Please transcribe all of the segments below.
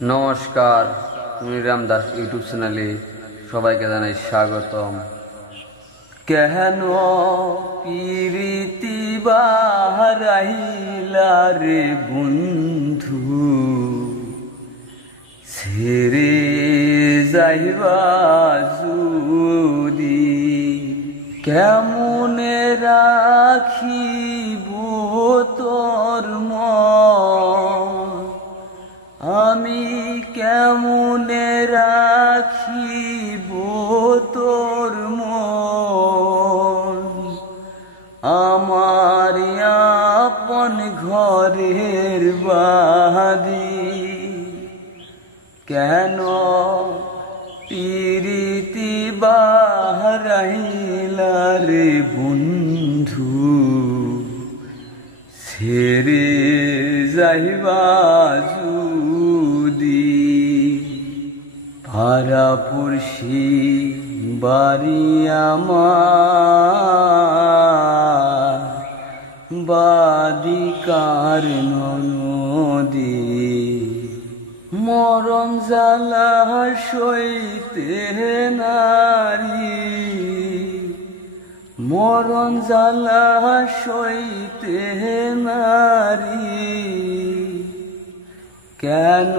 নমস্কার, মুনিরাম দাস ইউটিউব চ্যানেলে সবাইকে জানাই স্বাগতম। কেন প্রীতি বাহারাইলা রে বন্ধু, ছেড়ে যাইবা যদি কেমনে রাখিব তোর মন, আমি কেমনে রাখিব তোর মন, আমার আপন ঘরের বাড়ি কেন প্রীতি বাহারাইলা রে বন্ধু, ছেড়ে যাইবা যদি। পাড়াপড়শি বাড়ি আমার, বাদিকার ননদী, মরণ জ্বালা সইতে নারী, মরণ জ্বালা সইতে নারী, কেন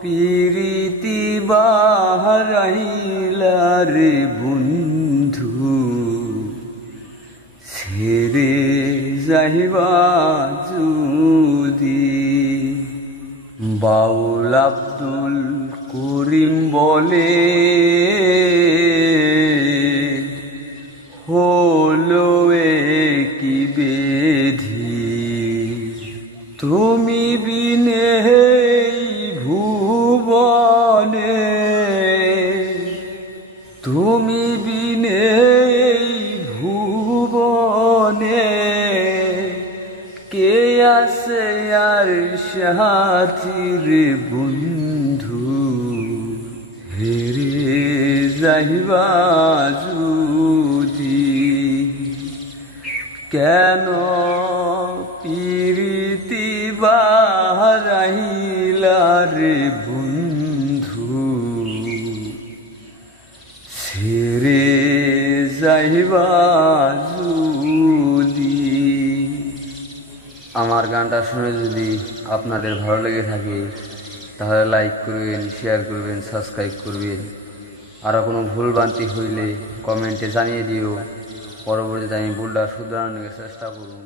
প্রীতি বাহারাইলা রে বন্ধু, ছেড়ে যাইবা যদি। বাউল আব্দুল করিম বলে, হলো কি বেধি, তুমি বিনে ভুবনে, তুমি বিনে ভুবনে, কে আছে আর সাথী রে বন্ধু, হেরে যাইবা যদি। কেন প্রীতি বাহারাইলা রে বন্ধু, ছেড়ে যাইবা যদি। আমার গানটা শুনে যদি আপনাদের ভালো লেগে থাকে তাহলে লাইক করবেন, শেয়ার করবেন, সাবস্ক্রাইব করবেন। আরও কোনো ভুল ভ্রান্তি হইলে কমেন্টে জানিয়ে দিও, পরবর্তীতে আমি ভুলটা শুধরানোর চেষ্টা করুন।